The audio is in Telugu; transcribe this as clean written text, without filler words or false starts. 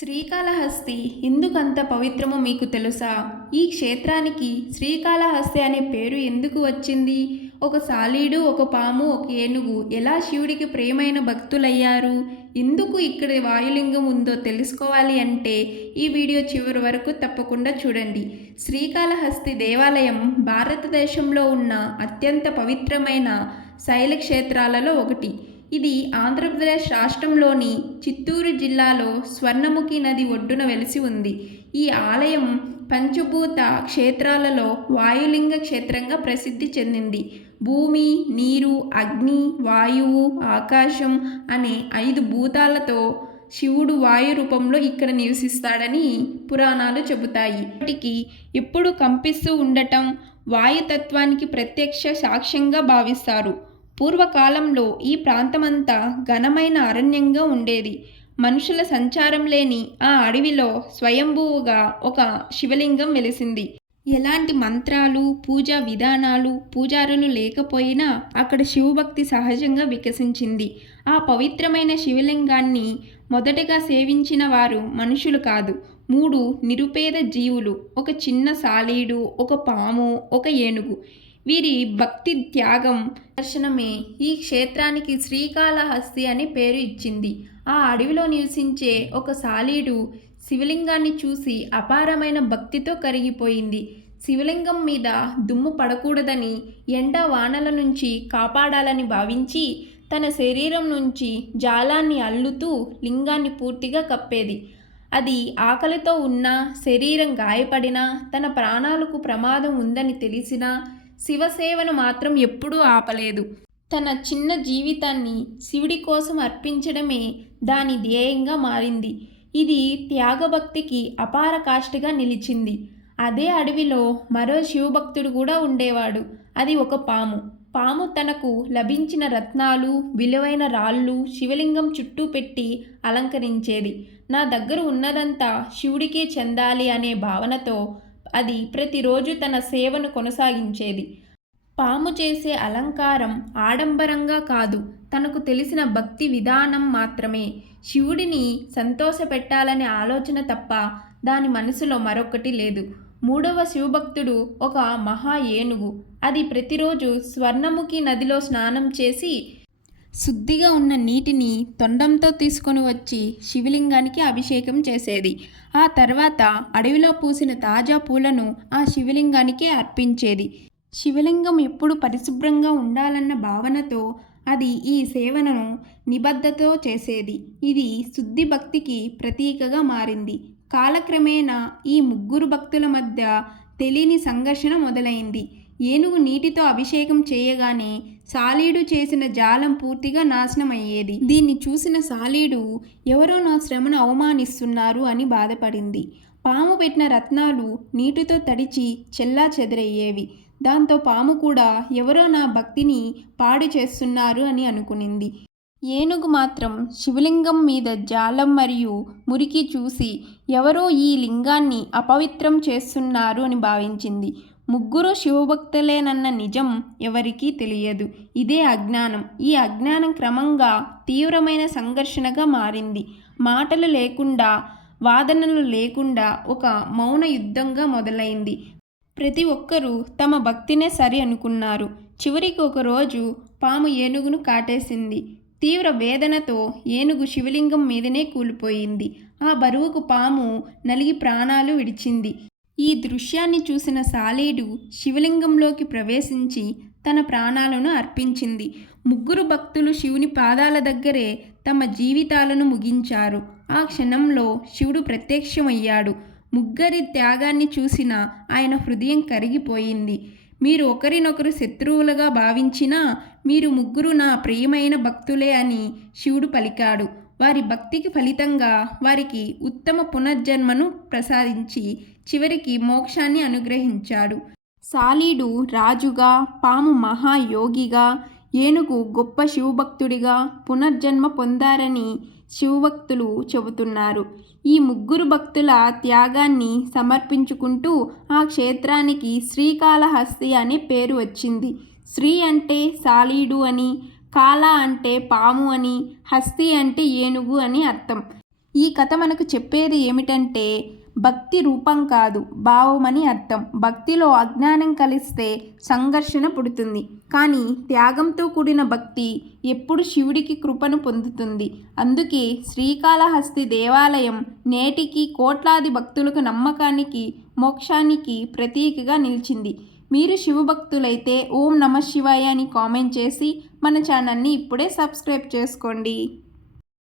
శ్రీకాళహస్తి ఎందుకంత పవిత్రమో మీకు తెలుసా? ఈ క్షేత్రానికి శ్రీకాళహస్తి అనే పేరు ఎందుకు వచ్చింది? ఒక సాలీడు, ఒక పాము, ఒక ఏనుగు ఎలా శివుడికి ప్రియమైన భక్తులయ్యారు? ఎందుకు ఇక్కడ వాయులింగం ఉందో తెలుసుకోవాలి అంటే ఈ వీడియో చివరి వరకు తప్పకుండా చూడండి. శ్రీకాళహస్తి దేవాలయం భారతదేశంలో ఉన్న అత్యంత పవిత్రమైన శైల క్షేత్రాలలో ఒకటి. ఇది ఆంధ్రప్రదేశ్ రాష్ట్రంలోని చిత్తూరు జిల్లాలో స్వర్ణముఖి నది ఒడ్డున వెలిసి ఉంది. ఈ ఆలయం పంచభూత క్షేత్రాలలో వాయులింగ క్షేత్రంగా ప్రసిద్ధి చెందింది. భూమి, నీరు, అగ్ని, వాయువు, ఆకాశం అనే 5 భూతాలతో శివుడు వాయు రూపంలో ఇక్కడ నివసిస్తాడని పురాణాలు చెబుతాయి. ఇప్పటికీ ఎప్పుడు కంపిస్తూ ఉండటం వాయుతత్వానికి ప్రత్యక్ష సాక్ష్యంగా భావిస్తారు. పూర్వకాలంలో ఈ ప్రాంతమంతా ఘనమైన అరణ్యంగా ఉండేది. మనుషుల సంచారం లేని ఆ అడవిలో స్వయంభూగా ఒక శివలింగం వెలిసింది. ఎలాంటి మంత్రాలు, పూజా విధానాలు, పూజారులు లేకపోయినా అక్కడ శివభక్తి సహజంగా వికసించింది. ఆ పవిత్రమైన శివలింగాన్ని మొదటగా సేవించిన వారు మనుషులు కాదు, 3 నిరుపేద జీవులు. ఒక చిన్న సాలీడు, ఒక పాము, ఒక ఏనుగు. వీరి భక్తి త్యాగం దర్శనమే ఈ క్షేత్రానికి శ్రీకాళహస్తి అనే పేరు ఇచ్చింది. ఆ అడవిలో నివసించే ఒక సాలీడు శివలింగాన్ని చూసి అపారమైన భక్తితో కరిగిపోయింది. శివలింగం మీద దుమ్ము పడకూడదని, ఎండ వానల నుంచి కాపాడాలని భావించి తన శరీరం నుంచి జాలాన్ని అల్లుతూ లింగాన్ని పూర్తిగా కప్పేది. అది ఆకలితో ఉన్నా, శరీరం గాయపడినా, తన ప్రాణాలకు ప్రమాదం ఉందని తెలిసినా శివసేవను మాత్రం ఎప్పుడూ ఆపలేదు. తన చిన్న జీవితాన్ని శివుడి కోసం అర్పించడమే దాని ధ్యేయంగా మారింది. ఇది త్యాగభక్తికి అపార కాష్టిగా నిలిచింది. అదే అడవిలో మరో శివభక్తుడు కూడా ఉండేవాడు. అది ఒక పాము. పాము తనకు లభించిన రత్నాలు, విలువైన రాళ్ళు శివలింగం చుట్టూ పెట్టి అలంకరించేది. నా దగ్గర ఉన్నదంతా శివుడికే చెందాలి అనే భావనతో అది ప్రతిరోజు తన సేవను కొనసాగించేది. పాము చేసే అలంకారం ఆడంబరంగా కాదు, తనకు తెలిసిన భక్తి విధానం మాత్రమే. శివుడిని సంతోషపెట్టాలనే ఆలోచన తప్ప దాని మనసులో మరొకటి లేదు. 3వ శివభక్తుడు ఒక మహా ఏనుగు. అది ప్రతిరోజు స్వర్ణముఖి నదిలో స్నానం చేసి శుద్ధిగా ఉన్న నీటిని తొండంతో తీసుకొని వచ్చి శివలింగానికి అభిషేకం చేసేది. ఆ తర్వాత అడవిలో పూసిన తాజా పూలను ఆ శివలింగానికి అర్పించేది. శివలింగం ఎప్పుడు పరిశుభ్రంగా ఉండాలన్న భావనతో అది ఈ సేవను నిబద్ధతో చేసేది. ఇది శుద్ధి భక్తికి ప్రతీకగా మారింది. కాలక్రమేణా ఈ 3 భక్తుల మధ్య తెలియని సంఘర్షణ మొదలైంది. ఏనుగు నీటితో అభిషేకం చేయగానే సాలీడు చేసిన జాలం పూర్తిగా నాశనమయ్యేది. దీన్ని చూసిన సాలీడు ఎవరో నా శ్రమను అవమానిస్తున్నారు అని బాధపడింది. పాము పెట్టిన రత్నాలు నీటితో తడిచి చెల్లా చెదరయ్యేవి. దాంతో పాము కూడా ఎవరో నా భక్తిని పాడు చేస్తున్నారు అని అనుకునింది. ఏనుగు మాత్రం శివలింగం మీద జాలం మరియు మురికి చూసి ఎవరో ఈ లింగాన్ని అపవిత్రం చేస్తున్నారు అని భావించింది. 3 శివభక్తులేనన్న నిజం ఎవరికీ తెలియదు. ఇదే అజ్ఞానం. ఈ అజ్ఞానం క్రమంగా తీవ్రమైన సంఘర్షణగా మారింది. మాటలు లేకుండా, వాదనలు లేకుండా ఒక మౌన యుద్ధంగా మొదలైంది. ప్రతి ఒక్కరూ తమ భక్తినే సరి అనుకున్నారు. చివరికి ఒకరోజు పాము ఏనుగును కాటేసింది. తీవ్ర వేదనతో ఏనుగు శివలింగం మీదనే కూలిపోయింది. ఆ బరువుకు పాము నలిగి ప్రాణాలు విడిచింది. ఈ దృశ్యాన్ని చూసిన సాలీడు శివలింగంలోకి ప్రవేశించి తన ప్రాణాలను అర్పించింది. 3 భక్తులు శివుని పాదాల దగ్గరే తమ జీవితాలను ముగించారు. ఆ క్షణంలో శివుడు ప్రత్యక్షమయ్యాడు. 3 త్యాగాన్ని చూసిన ఆయన హృదయం కరిగిపోయింది. మీరు ఒకరినొకరు శత్రువులుగా భావించినా మీరు 3 నా ప్రియమైన భక్తులే అని శివుడు పలికాడు. వారి భక్తికి ఫలితంగా వారికి ఉత్తమ పునర్జన్మను ప్రసాదించి చివరికి మోక్షాన్ని అనుగ్రహించాడు. సాలీడు రాజుగా, పాము మహాయోగిగా, ఏనుగు గొప్ప శివభక్తుడిగా పునర్జన్మ పొందారని శివభక్తులు చెబుతున్నారు. ఈ 3 భక్తుల త్యాగాన్ని సమర్పించుకుంటూ ఆ క్షేత్రానికి శ్రీకాళహస్తి అనే పేరు వచ్చింది. శ్రీ అంటే సాలీడు అని, కాల అంటే పాము అని, హస్తి అంటే ఏనుగు అని అర్థం. ఈ కథ మనకు చెప్పేది ఏమిటంటే భక్తి రూపం కాదు, భావమని అర్థం. భక్తిలో అజ్ఞానం కలిస్తే సంఘర్షణ పుడుతుంది, కానీ త్యాగంతో కూడిన భక్తి ఎప్పుడు శివుడికి కృపను పొందుతుంది. అందుకే శ్రీకాళహస్తి దేవాలయం నేటికి కోట్లాది భక్తులకు నమ్మకానికి, మోక్షానికి ప్రతీకగా నిలిచింది. మీరు శివభక్తులైతే ఓం నమః శివాయ అని కామెంట్ చేసి మన ఛానల్ని ఇప్పుడే సబ్స్క్రైబ్ చేసుకోండి.